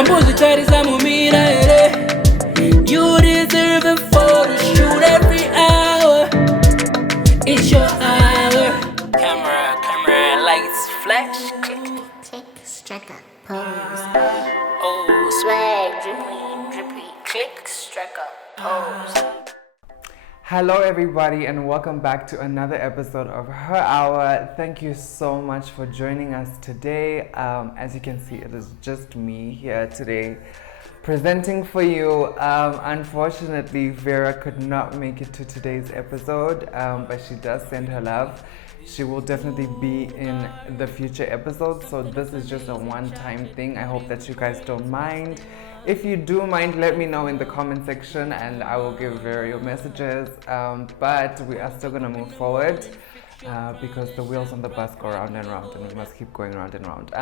You deserve a photo shoot every hour. It's your hour. Camera, lights, flash, click. Tick, strike up, pose. Oh, swag, drippy, click, strike up, pose. Hello everybody and welcome back to another episode of Her Hour. Thank you so much for joining us today. As you can see, it is just me here today presenting for you. Unfortunately, Vera could not make it to today's episode, but she does send her love. She will definitely be in the future episodes, so this is just a one-time thing. I hope that you guys don't mind. If you do mind, let me know in the comment section and I will give Vera your messages. But we are still gonna move forward because the wheels on the bus go round and round and we must keep going round and round.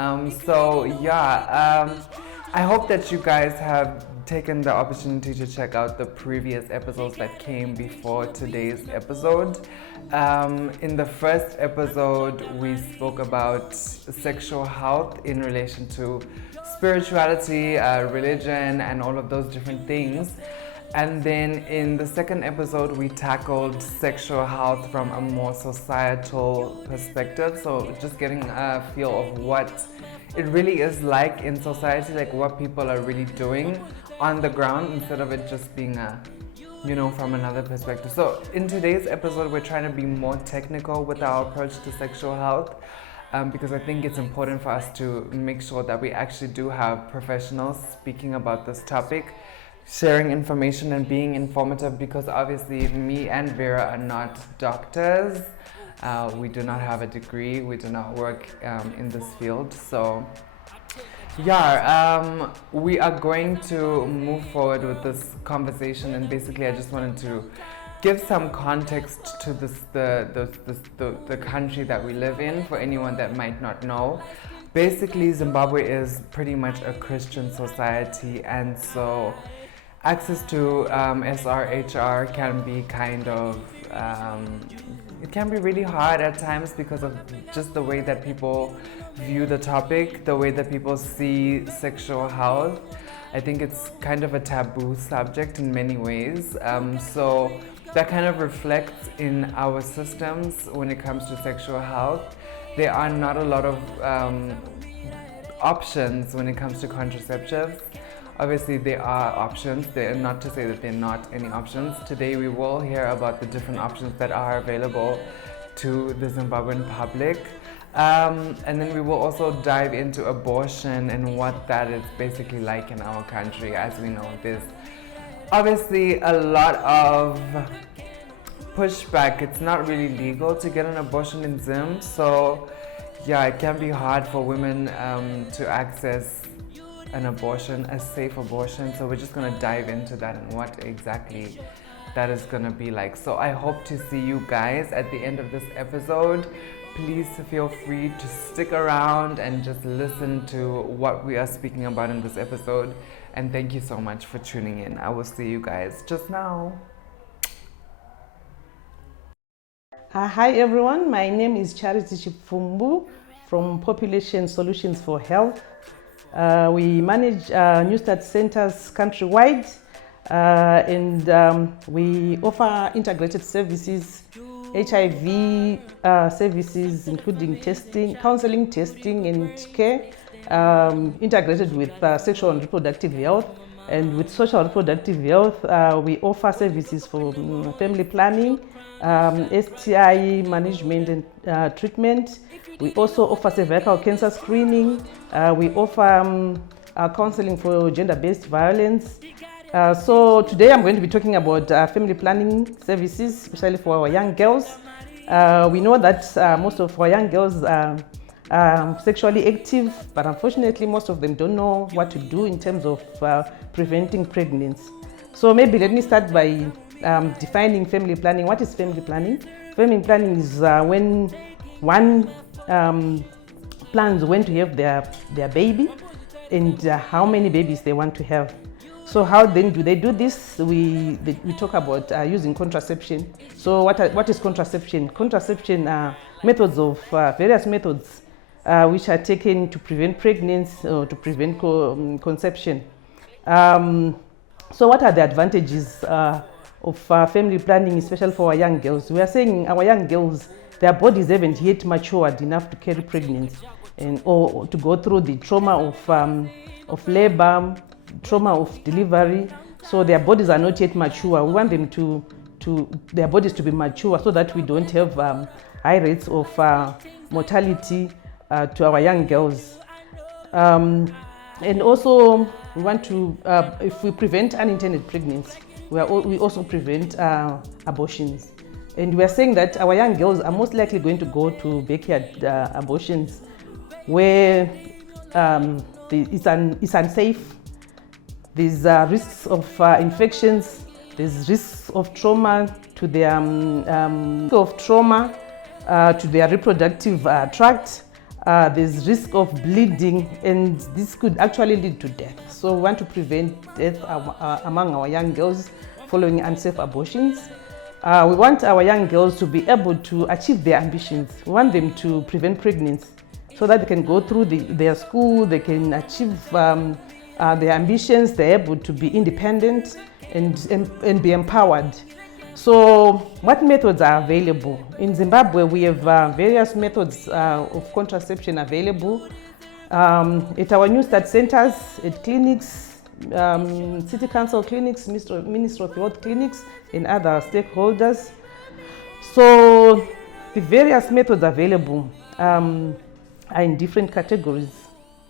I hope that you guys have taken the opportunity to check out the previous episodes that came before today's episode. In the first episode, we spoke about sexual health in relation to spirituality, religion, and all of those different things. And then in the second episode, we tackled sexual health from a more societal perspective. So just getting a feel of what it really is like in society, like what people are really doing on the ground instead of it just being from another perspective. So in today's episode, we're trying to be more technical with our approach to sexual health. Because I think it's important for us to make sure that we actually do have professionals speaking about this topic, sharing information and being informative, because obviously me and Vera are not doctors. We do not have a degree. We do not work in this field. So we are going to move forward with this conversation, and basically I just wanted to give some context to the country that we live in for anyone that might not know. Basically, Zimbabwe is pretty much a Christian society, and so access to SRHR can be it can be really hard at times because of just the way that people view the topic, the way that people see sexual health. I think it's kind of a taboo subject in many ways. So that kind of reflects in our systems when it comes to sexual health. There are not a lot of options when it comes to contraceptives. Obviously, there are options. They're not to say that there are not any options. Today, we will hear about the different options that are available to the Zimbabwean public. And then we will also dive into abortion and what that is basically like in our country. As we know, there's obviously a lot of pushback. It's not really legal to get an abortion in Zim, so yeah, it can be hard for women to access an abortion, a safe abortion. So we're just going to dive into that and what exactly that is going to be like. So I hope to see you guys at the end of this episode. Please feel free to stick around and just listen to what we are speaking about in this episode. And thank you so much for tuning in. I will see you guys just now. Hi everyone, my name is Charity Chipfumbu from Population Solutions for Health. We manage New Start centers countrywide, and we offer integrated services, HIV services, including testing, counseling, testing, and care, integrated with sexual and reproductive health. And with social and reproductive health, we offer services for family planning, STI management and treatment. We also offer cervical cancer screening. We offer counseling for gender-based violence. So today I'm going to be talking about family planning services, especially for our young girls. We know that most of our young girls are sexually active, but unfortunately most of them don't know what to do in terms of preventing pregnancy. So maybe let me start by defining family planning. What is family planning? Family planning is when one plans when to have their baby and how many babies they want to have. So how then do they do this? We talk about using contraception. So what is contraception? Contraception are methods of various methods which are taken to prevent pregnancy or to prevent conception. So what are the advantages of family planning, especially for our young girls? We are saying our young girls, their bodies haven't yet matured enough to carry pregnancy or to go through the trauma of labor, trauma of delivery. So their bodies are not yet mature. We want them to their bodies to be mature so that we don't have high rates of mortality to our young girls. And also we want to, if we prevent unintended pregnancy, we also prevent abortions. And we are saying that our young girls are most likely going to go to backyard abortions where it's unsafe. There's risks of infections. There's risks of trauma to their reproductive tract. There's risk of bleeding, and this could actually lead to death. So we want to prevent death among our young girls following unsafe abortions. We want our young girls to be able to achieve their ambitions. We want them to prevent pregnancy so that they can go through their school, they can achieve their ambitions, they're able to be independent and be empowered. So what methods are available? In Zimbabwe, we have various methods of contraception available at our New Start centers, at clinics, city council clinics, Ministry of Health clinics, and other stakeholders. So the various methods available are in different categories.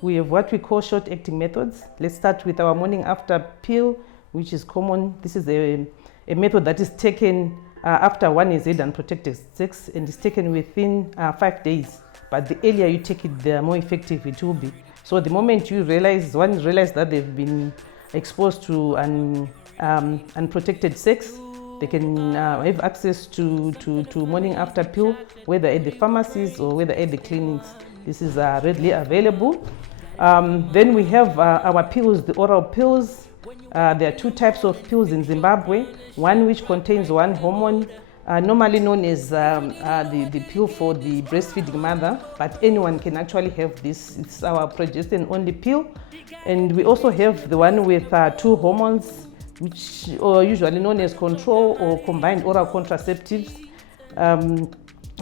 We have what we call short-acting methods. Let's start with our morning after pill, which is common. This is a method that is taken after one has had unprotected sex and is taken within 5 days. But the earlier you take it, the more effective it will be. So the moment one realizes that they've been exposed to unprotected sex, they can have access to morning after pill, whether at the pharmacies or whether at the clinics. This is readily available. Then we have our pills, the oral pills. There are 2 types of pills in Zimbabwe. One which contains one hormone, normally known as the pill for the breastfeeding mother, but anyone can actually have this. It's our progestin-only pill. And we also have the one with 2 hormones, which are usually known as control or combined oral contraceptives.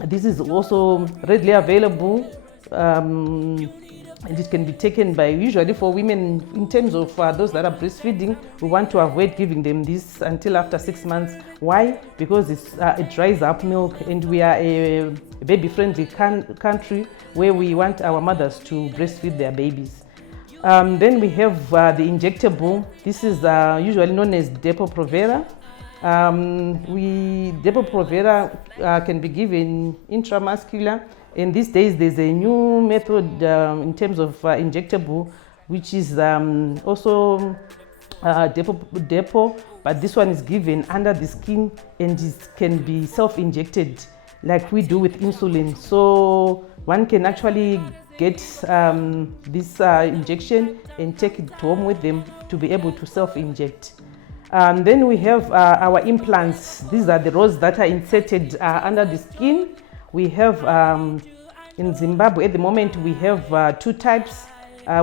This is also readily available. And it can be taken by, usually for women, in terms of those that are breastfeeding, we want to avoid giving them this until after 6 months. Why? Because it dries up milk, and we are a baby-friendly country where we want our mothers to breastfeed their babies. Then we have the injectable. This is usually known as Depo-Provera. Depo-Provera can be given intramuscular. And these days, there's a new method in terms of injectable, which is also Depo, but this one is given under the skin and it can be self-injected like we do with insulin. So one can actually get this injection and take it home with them to be able to self-inject. Then we have our implants. These are the rods that are inserted under the skin. We have, in Zimbabwe at the moment, we have 2 types.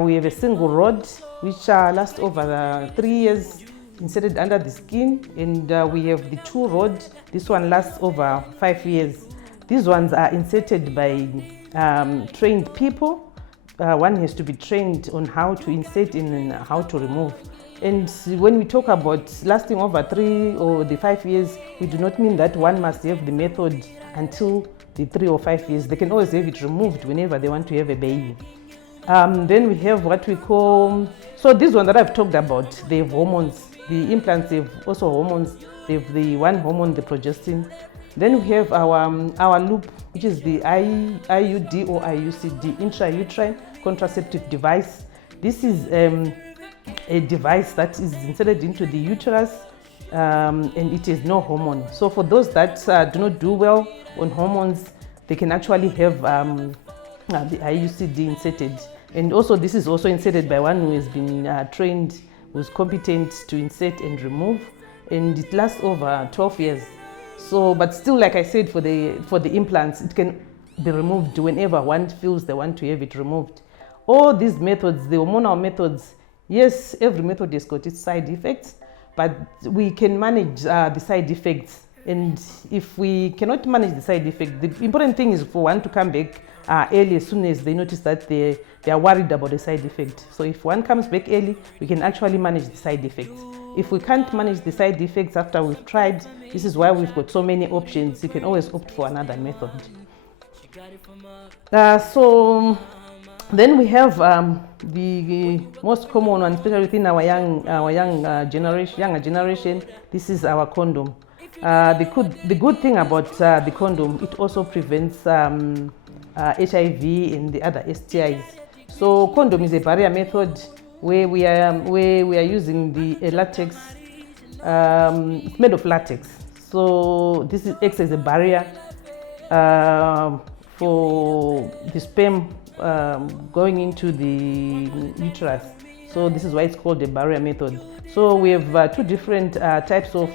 We have a single rod, which lasts over 3 years, inserted under the skin. And we have the 2 rod. This one lasts over 5 years. These ones are inserted by trained people. One has to be trained on how to insert and how to remove. And when we talk about lasting over 3 or the 5 years, we do not mean that one must have the method until the 3 or 5 years. They can always have it removed whenever they want to have a baby. Then we have what we call, so this one that I've talked about, they have hormones. The implants have also hormones. They have the one hormone, the progestin. Then we have our loop, which is the IUD or IUCD, intrauterine contraceptive device. This is a device that is inserted into the uterus and it has no hormone. So for those that do not do well on hormones, they can actually have the IUCD inserted. And also this is also inserted by one who has been trained, who's competent to insert and remove, and it lasts over 12 years. So, but still, like I said, for the implants, it can be removed whenever one feels they want to have it removed. All these methods, the hormonal methods, yes, every method has got its side effects, but we can manage the side effects. And if we cannot manage the side effect, the important thing is for one to come back early as soon as they notice that they are worried about the side effect. So if one comes back early, we can actually manage the side effects. If we can't manage the side effects after we've tried, this is why we've got so many options. You can always opt for another method. So then we have the most common one, especially within our younger generation. This is our condom. The good thing about the condom, it also prevents HIV and the other STIs. So condom is a barrier method where we are using the latex. It's made of latex. So this acts as a barrier for the sperm going into the uterus. So this is why it's called the barrier method. So we have two different types of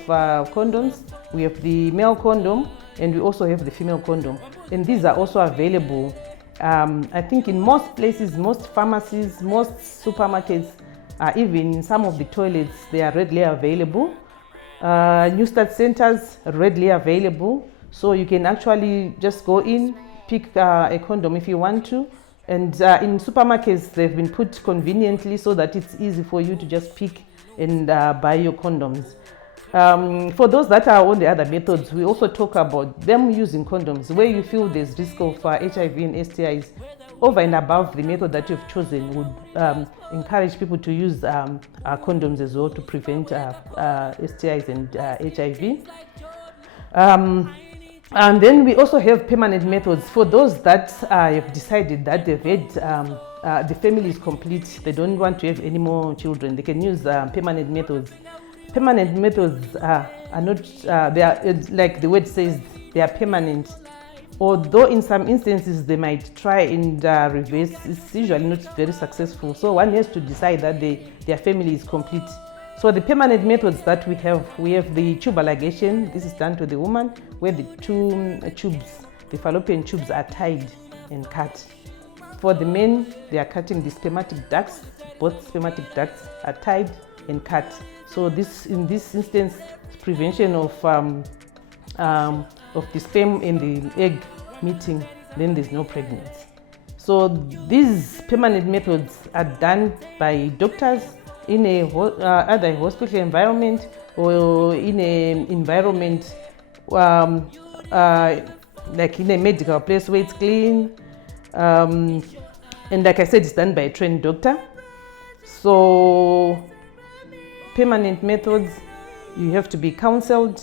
condoms. We have the male condom and we also have the female condom. And these are also available, I think, in most places, most pharmacies, most supermarkets, even in some of the toilets, they are readily available. New start centers are readily available. So you can actually just go in, pick a condom if you want to. And in supermarkets, they've been put conveniently so that it's easy for you to just pick and buy your condoms. For those that are on the other methods, we also talk about them using condoms where you feel there's risk of HIV and STIs. Over and above the method that you've chosen, would encourage people to use condoms as well to prevent STIs and HIV. And then we also have permanent methods for those that have decided that they've had the family is complete, they don't want to have any more children. They can use permanent methods. Permanent methods are not, they are, like the word says, they are permanent. Although in some instances they might try and reverse, it's usually not very successful. So one has to decide that their family is complete. So the permanent methods that we have the tube ligation. This is done to the woman where the two tubes, the fallopian tubes, are tied and cut. For the men, they are cutting the spermatic ducts. Both spermatic ducts are tied and cut. So this, in this instance, prevention of the sperm and the egg meeting, then there's no pregnancy. So these permanent methods are done by doctors in either a hospital environment or in an environment like in a medical place where it's clean. And like I said, it's done by a trained doctor. So permanent methods, you have to be counseled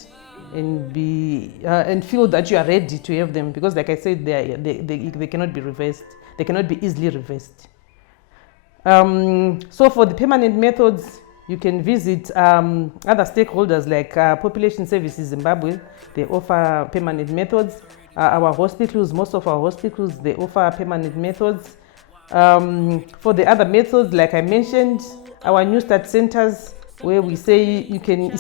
and feel that you are ready to have them, because like I said, they cannot be reversed. They cannot be easily reversed. So for the permanent methods, you can visit other stakeholders like Population Services Zimbabwe. They offer permanent methods. Our hospitals, most of our hospitals, they offer permanent methods. For the other methods, like I mentioned, our New Start centers, where we say you can,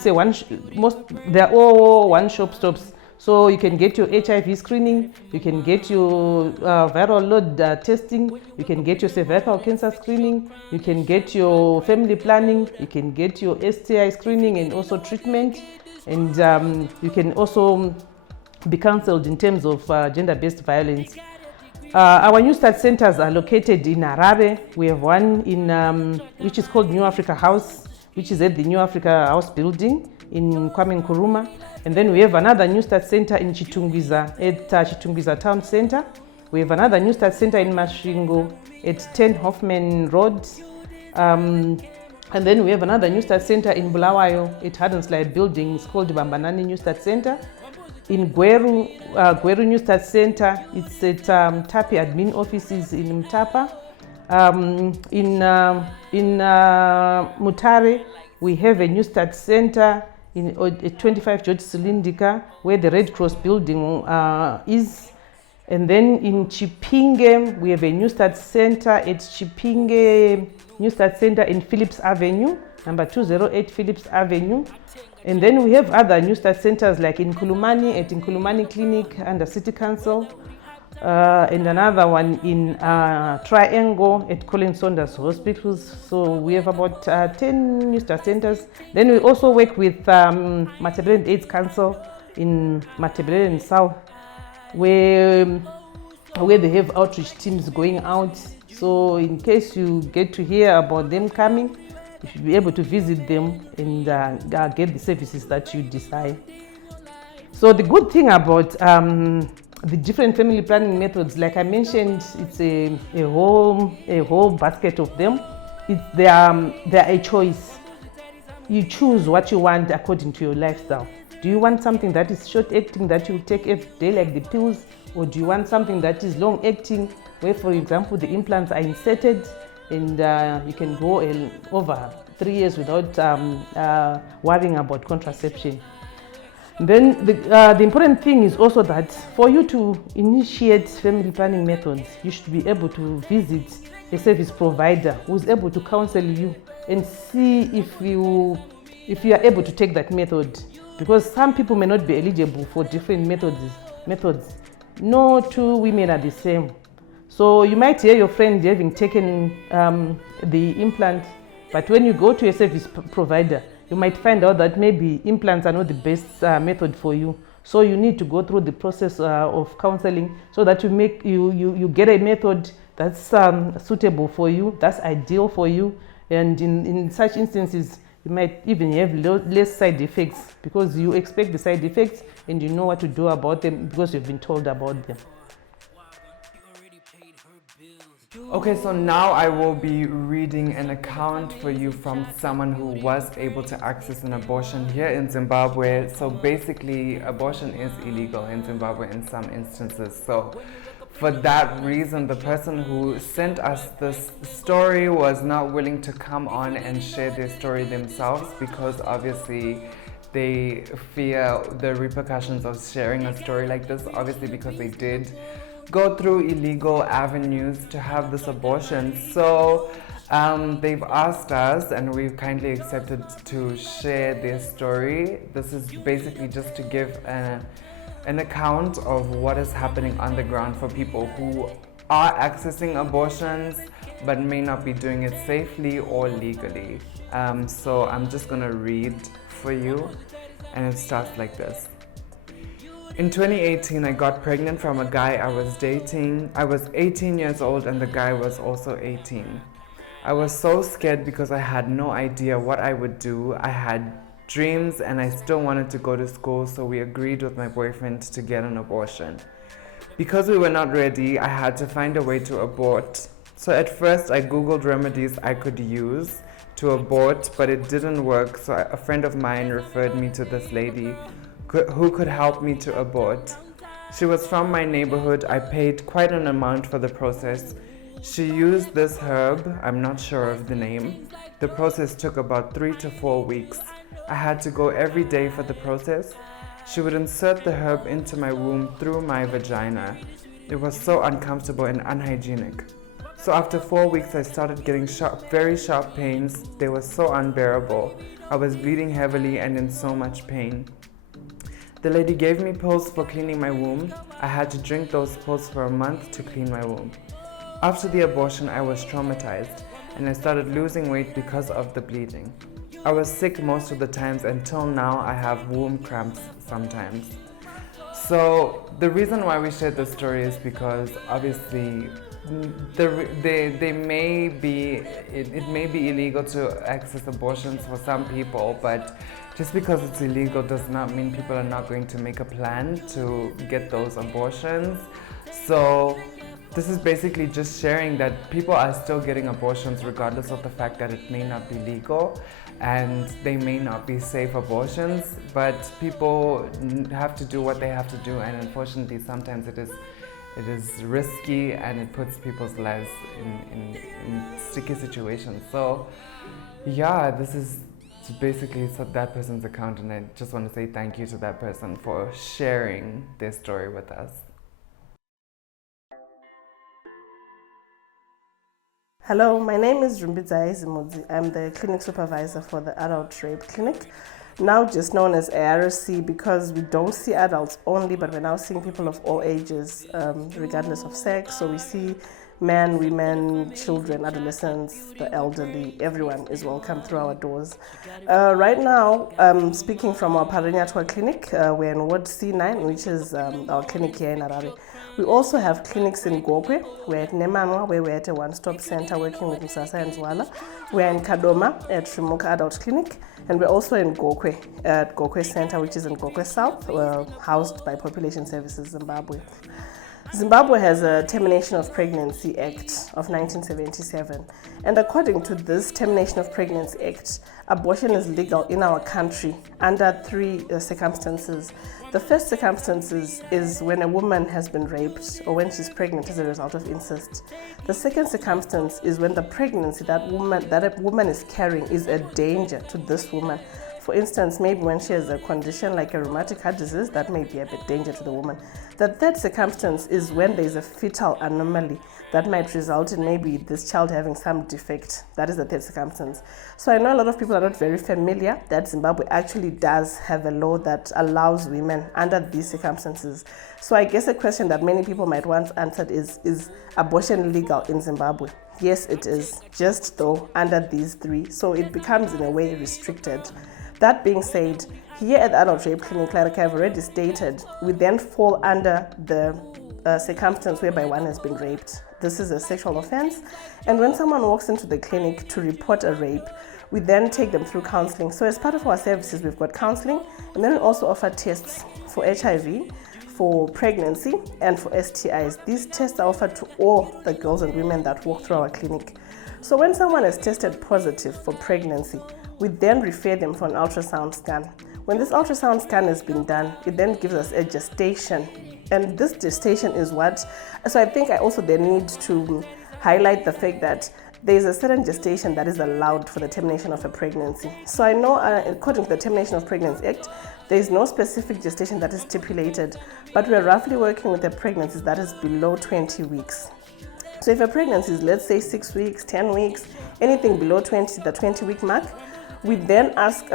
they're all one-stop stops. So you can get your HIV screening, you can get your viral load testing, you can get your cervical cancer screening, you can get your family planning, you can get your STI screening and also treatment, and you can also be counseled in terms of gender-based violence. Our New Start centers are located in Harare. We have one in which is called New Africa House, which is at the New Africa House building in Kwame Nkrumah. And then we have another New Start Center in Chitungwiza at Chitungwiza Town Center. We have another New Start Center in Masvingo at 10 Hoffman Road. And then we have another New Start Center in Bulawayo at Hadensley building. It's called Bambanani New Start Center. In Gweru New Start Center, it's at TAPI admin offices in Mtapa. In Mutare, we have a New Start Center at 25 George Silindika, where the Red Cross building is. And then in Chipinge, we have a New Start Center at Chipinge New Start Center in Phillips Avenue, number 208 Phillips Avenue. And then we have other New Start Centers like in Nkulumani, at Nkulumani Clinic under City Council. and another one in Triangle at Colin Saunders Hospitals. So we have about 10 Mr. centers. Then we also work with Matabeleland AIDS Council in Matabeleland South, where they have outreach teams going out. So in case you get to hear about them coming, you should be able to visit them and get the services that you desire. So the good thing about the different family planning methods, like I mentioned, it's a whole basket of them. They are a choice. You choose what you want according to your lifestyle. Do you want something that is short acting that you take every day, like the pills, or do you want something that is long acting, where, for example, the implants are inserted and you can go over 3 years without worrying about contraception? Then the important thing is also that for you to initiate family planning methods, you should be able to visit a service provider who's able to counsel you and see if you are able to take that method, because some people may not be eligible for different methods. No two women are the same. So you might hear your friend having taken the implant, but when you go to a service provider, you might find out that maybe implants are not the best method for you. So you need to go through the process of counseling so that you get a method that's suitable for you, that's ideal for you. And in such instances, you might even have less side effects, because you expect the side effects and you know what to do about them because you've been told about them. Okay, so now I will be reading an account for you from someone who was able to access an abortion here in Zimbabwe. So basically, abortion is illegal in Zimbabwe in some instances. So for that reason, the person who sent us this story was not willing to come on and share their story themselves, because obviously they fear the repercussions of sharing a story like this, obviously because they did go through illegal avenues to have this abortion. So they've asked us, and we've kindly accepted to share their story. This is basically just to give an account of what is happening on the ground for people who are accessing abortions but may not be doing it safely or legally. So I'm just gonna read for you, and it starts like this. In 2018, I got pregnant from a guy I was dating. I was 18 years old and the guy was also 18. I was so scared because I had no idea what I would do. I had dreams and I still wanted to go to school, so we agreed with my boyfriend to get an abortion. Because we were not ready, I had to find a way to abort. So at first I googled remedies I could use to abort, but it didn't work, so a friend of mine referred me to this lady who could help me to abort. She was from my neighborhood. I paid quite an amount for the process. She used this herb, I'm not sure of the name. The process took about 3 to 4 weeks. I had to go every day for the process. She would insert the herb into my womb through my vagina. It was so uncomfortable and unhygienic. So after 4 weeks, I started getting very sharp pains. They were so unbearable. I was bleeding heavily and in so much pain. The lady gave me pills for cleaning my womb. I had to drink those pills for a month to clean my womb. After the abortion, I was traumatized and I started losing weight because of the bleeding. I was sick most of the times. Until now, I have womb cramps sometimes. So the reason why we shared this story is because obviously it may be illegal to access abortions for some people, but just because it's illegal does not mean people are not going to make a plan to get those abortions. So this is basically just sharing that people are still getting abortions regardless of the fact that it may not be legal and they may not be safe abortions, but people have to do what they have to do, and unfortunately sometimes it is risky and it puts people's lives in sticky situations. So yeah, this is basically that person's account, and I just want to say thank you to that person for sharing their story with us. Hello, my name is Zimbabwean. I'm the clinic supervisor for the adult rape clinic. now just known as ARC, because we don't see adults only, but we're now seeing people of all ages, regardless of sex. So we see men, women, children, adolescents, the elderly, everyone is welcome through our doors. Right now, speaking from our Parirenyatwa clinic, we're in Ward C9, which is our clinic here in Harare. We also have clinics in Gokwe. We're at Nemanwa, where we're at a one-stop center working with Msasa and Zwala. We're in Kadoma at Shimoka Adult Clinic. And we're also in Gokwe at Gokwe Center, which is in Gokwe South, housed by Population Services Zimbabwe. Zimbabwe has a Termination of Pregnancy Act of 1977. And according to this Termination of Pregnancy Act, abortion is legal in our country under three circumstances. The first circumstances is when a woman has been raped or when she's pregnant as a result of incest. The second circumstance is when the pregnancy that a woman is carrying is a danger to this woman. For instance, maybe when she has a condition like a rheumatic heart disease, that may be a bit danger to the woman. The third circumstance is when there is a fetal anomaly that might result in maybe this child having some defect. That is the third circumstance. So I know a lot of people are not very familiar that Zimbabwe actually does have a law that allows women under these circumstances. So I guess a question that many people might want answered is abortion legal in Zimbabwe? Yes, it is, just though under these three. So it becomes in a way restricted. That being said, here at the Adult Rape Clinic, like I've already stated, we then fall under the circumstance whereby one has been raped. This is a sexual offense. And when someone walks into the clinic to report a rape, we then take them through counseling. So as part of our services, we've got counseling, and then we also offer tests for HIV, for pregnancy, and for STIs. These tests are offered to all the girls and women that walk through our clinic. So when someone is tested positive for pregnancy, we then refer them for an ultrasound scan. When this ultrasound scan has been done, it then gives us a gestation. And this gestation is what? So I think I also then need to highlight the fact that there is a certain gestation that is allowed for the termination of a pregnancy. So I know according to the Termination of Pregnancy Act, there is no specific gestation that is stipulated, but we're roughly working with a pregnancy that is below 20 weeks. So if a pregnancy is, let's say, 6 weeks, 10 weeks, anything below the 20-week mark, we then ask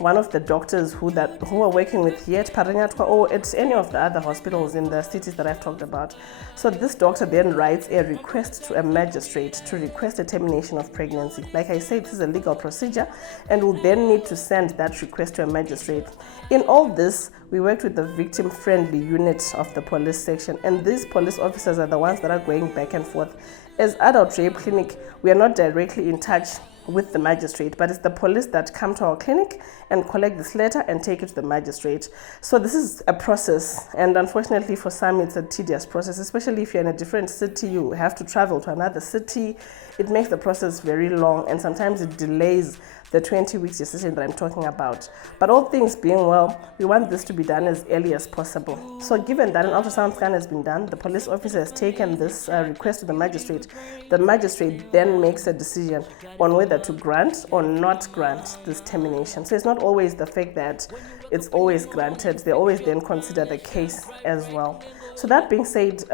one of the doctors who are working with here at Parirenyatwa or at any of the other hospitals in the cities that I've talked about. So this doctor then writes a request to a magistrate to request a termination of pregnancy. Like I said, this is a legal procedure, and we'll then need to send that request to a magistrate. In all this, we worked with the victim-friendly unit of the police section, and these police officers are the ones that are going back and forth. As Adult Rape Clinic, we are not directly in touch with the magistrate, but it's the police that come to our clinic and collect this letter and take it to the magistrate. So this is a process, and unfortunately for some it's a tedious process, especially if you're in a different city, you have to travel to another city. It makes the process very long, and sometimes it delays the 20 weeks gestation that I'm talking about. But all things being well, we want this to be done as early as possible. So given that an ultrasound scan has been done, the police officer has taken this request to the magistrate then makes a decision on whether to grant or not grant this termination. So it's not always the fact that it's always granted, they always then consider the case as well. So that being said,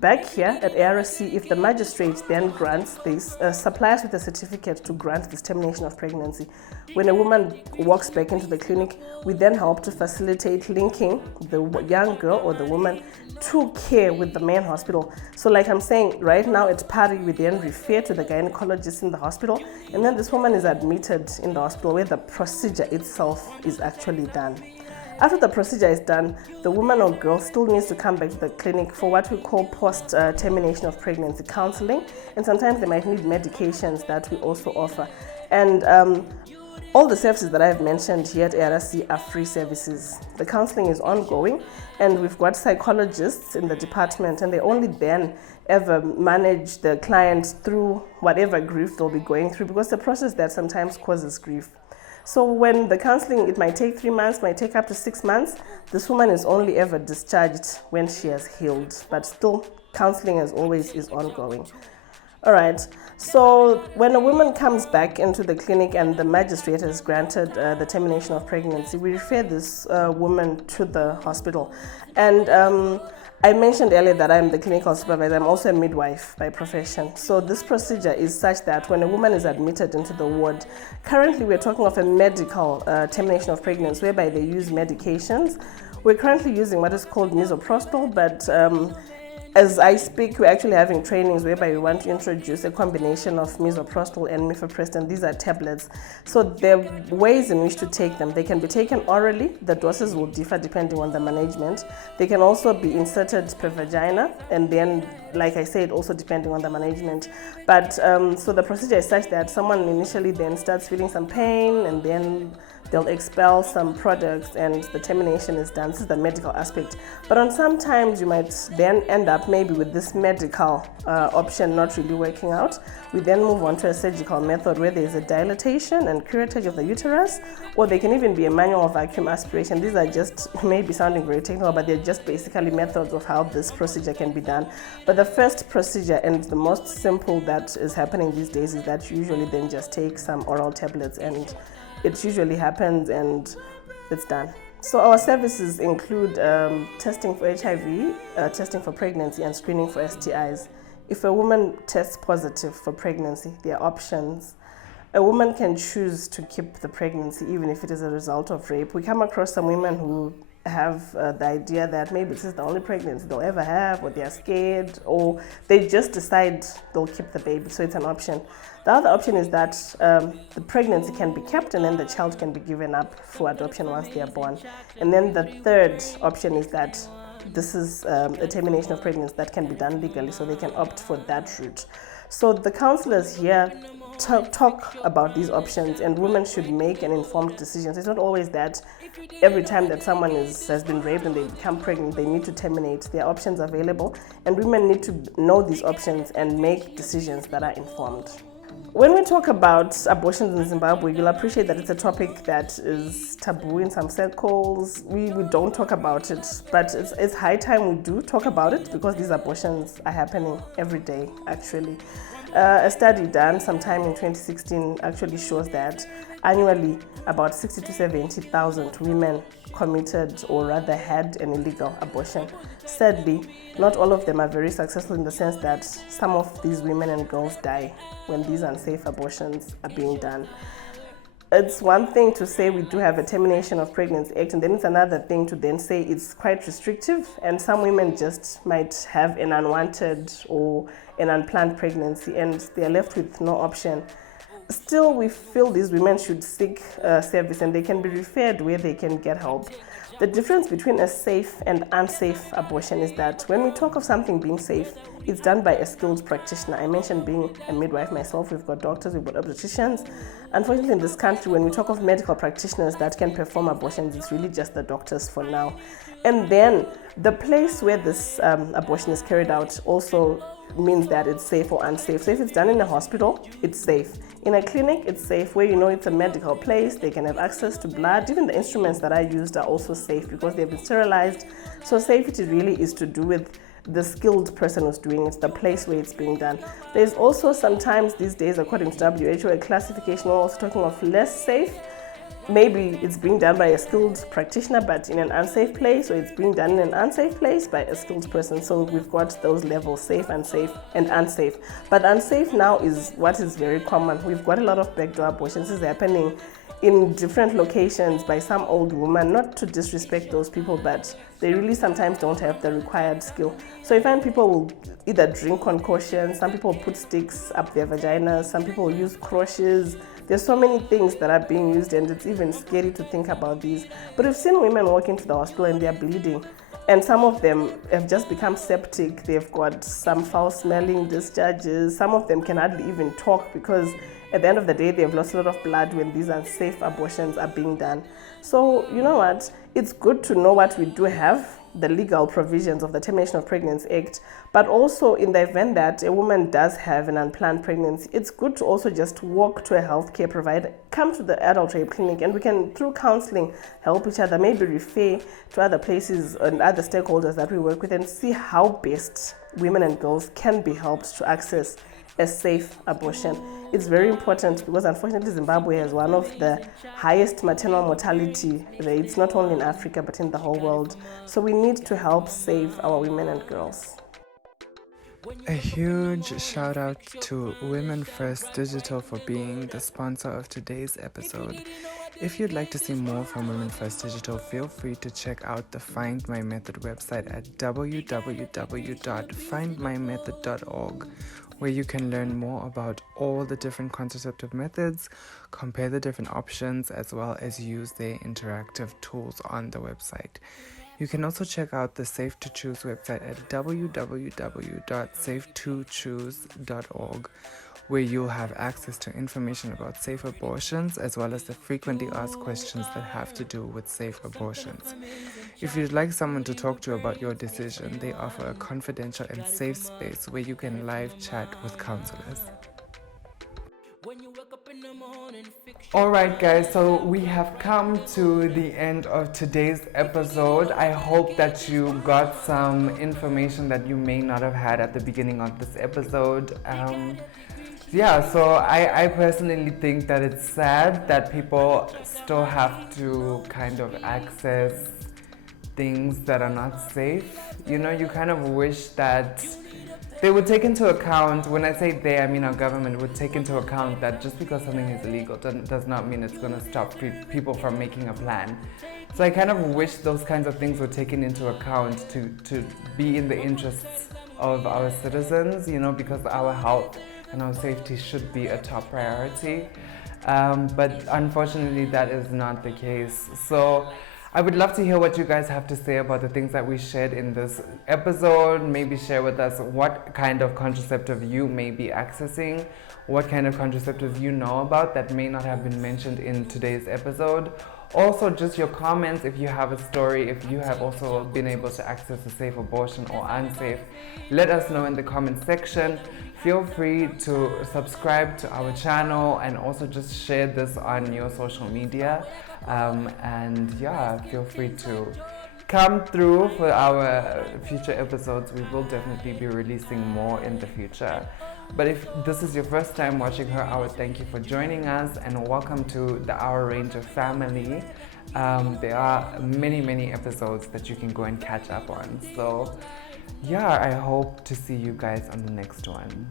back here at ARC, if the magistrate then grants this, supplies with a certificate to grant this termination of pregnancy, when a woman walks back into the clinic, we then help to facilitate linking the young girl or the woman to care with the main hospital. So like I'm saying, right now at Pari, we then refer to the gynecologist in the hospital, and then this woman is admitted in the hospital where the procedure itself is actually done. After the procedure is done, the woman or girl still needs to come back to the clinic for what we call post-termination of pregnancy counseling, and sometimes they might need medications that we also offer. And all the services that I've mentioned here at ARC are free services. The counseling is ongoing, and we've got psychologists in the department, and they only then ever manage the clients through whatever grief they'll be going through, because the process that sometimes causes grief. So when the counseling, it might take 3 months, might take up to 6 months, this woman is only ever discharged when she has healed, but still counseling as always is ongoing. All right. So when a woman comes back into the clinic and the magistrate has granted the termination of pregnancy, we refer this woman to the hospital. And I mentioned earlier that I'm the clinical supervisor. I'm also a midwife by profession. So this procedure is such that when a woman is admitted into the ward, currently we're talking of a medical termination of pregnancy whereby they use medications. We're currently using what is called misoprostol, but as I speak, we're actually having trainings whereby we want to introduce a combination of misoprostol and mifepristone. These are tablets. So there are ways in which to take them. They can be taken orally. The doses will differ depending on the management. They can also be inserted per vagina, and then, like I said, also depending on the management. But so the procedure is such that someone initially then starts feeling some pain, and then they'll expel some products and the termination is done. This is the medical aspect. But on sometimes you might then end up maybe with this medical option not really working out. We then move on to a surgical method where there's a dilatation and curettage of the uterus, or they can even be a manual vacuum aspiration. These are just, maybe sounding very technical, but they're just basically methods of how this procedure can be done. But the first procedure and the most simple that is happening these days is that you usually then just take some oral tablets, and it usually happens and it's done. So our services include testing for HIV, testing for pregnancy, and screening for STIs. If a woman tests positive for pregnancy, there are options. A woman can choose to keep the pregnancy even if it is a result of rape. We come across some women who have the idea that maybe this is the only pregnancy they'll ever have, or they're scared, or they just decide they'll keep the baby, so it's an option. The other option is that the pregnancy can be kept and then the child can be given up for adoption once they are born. And then the third option is that this is a termination of pregnancy that can be done legally, so they can opt for that route. So the counselors here talk about these options, and women should make an informed decision. So it's not always that every time that someone has been raped and they become pregnant, they need to terminate. There are options available, and women need to know these options and make decisions that are informed. When we talk about abortions in Zimbabwe, you'll appreciate that it's a topic that is taboo in some circles. We don't talk about it, but it's high time we do talk about it, because these abortions are happening every day, actually. A study done sometime in 2016 actually shows that annually about 60 to 70,000 women committed, or rather had, an illegal abortion. Sadly, not all of them are very successful, in the sense that some of these women and girls die when these unsafe abortions are being done. It's one thing to say we do have a termination of pregnancy act, and then it's another thing to then say it's quite restrictive, and some women just might have an unwanted or an unplanned pregnancy and they're left with no option. Still, we feel these women should seek service, and they can be referred where they can get help. The difference between a safe and unsafe abortion is that when we talk of something being safe, it's done by a skilled practitioner. I mentioned being a midwife myself. We've got doctors, we've got obstetricians. Unfortunately, in this country, when we talk of medical practitioners that can perform abortions, it's really just the doctors for now. And then the place where this abortion is carried out also means that it's safe or unsafe. So if it's done in a hospital, it's safe. In a clinic, it's safe, where you know it's a medical place, they can have access to blood. Even the instruments that are used are also safe because they've been sterilized. So safety really is to do with the skilled person who's doing it, the place where it's being done. There's also sometimes these days, according to WHO, a classification, we're also talking of less safe. Maybe it's being done by a skilled practitioner but in an unsafe place, or it's being done in an unsafe place by a skilled person. So we've got those levels, safe, unsafe, and unsafe. But unsafe now is what is very common. We've got a lot of backdoor abortions is happening in different locations by some old woman, not to disrespect those people, but they really sometimes don't have the required skill. So you find people will either drink concoction, some people put sticks up their vaginas, some people use crotches. There's so many things that are being used, and it's even scary to think about these. But we've seen women walk into the hospital and they're bleeding, and some of them have just become septic. They've got some foul-smelling discharges. Some of them can hardly even talk because at the end of the day, they've lost a lot of blood when these unsafe abortions are being done. So, you know what? It's good to know what we do have, the legal provisions of the Termination of Pregnancy Act, but also in the event that a woman does have an unplanned pregnancy, it's good to also just walk to a healthcare provider, come to the adult rape clinic, and we can, through counseling, help each other, maybe refer to other places and other stakeholders that we work with, and see how best women and girls can be helped to access a safe abortion. It's very important because unfortunately Zimbabwe has one of the highest maternal mortality rates, not only in Africa but in the whole world. So we need to help save our women and girls. A huge shout out to Women First Digital for being the sponsor of today's episode. If you'd like to see more from Women First Digital, feel free to check out the Find My Method website at www.findmymethod.org, where you can learn more about all the different contraceptive methods, compare the different options, as well as use their interactive tools on the website. You can also check out the Safe to Choose website at www.safe2choose.org, where you'll have access to information about safe abortions as well as the frequently asked questions that have to do with safe abortions. If you'd like someone to talk to about your decision, they offer a confidential and safe space where you can live chat with counselors. Alright guys, so we have come to the end of today's episode. I hope that you got some information that you may not have had at the beginning of this episode. So I personally think that it's sad that people still have to kind of access things that are not safe. You know, you kind of wish that they would take into account, when I say they, I mean our government would take into account that just because something is illegal does not mean it's going to stop people from making a plan. So I kind of wish those kinds of things were taken into account to be in the interests of our citizens, you know, because our health and our safety should be a top priority. But unfortunately that is not the case. So I would love to hear what you guys have to say about the things that we shared in this episode. Maybe share with us what kind of contraceptive you may be accessing, what kind of contraceptives you know about that may not have been mentioned in today's episode. Also, just your comments if you have a story, if you have also been able to access a safe abortion or unsafe. Let us know in the comment section. Feel free to subscribe to our channel and also just share this on your social media. Feel free to come through for our future episodes. We will definitely be releasing more in the future. But if this is your first time watching Her Hour, thank you for joining us and welcome to the Hour Ranger family. There are many episodes that you can go and catch up on. So I hope to see you guys on the next one.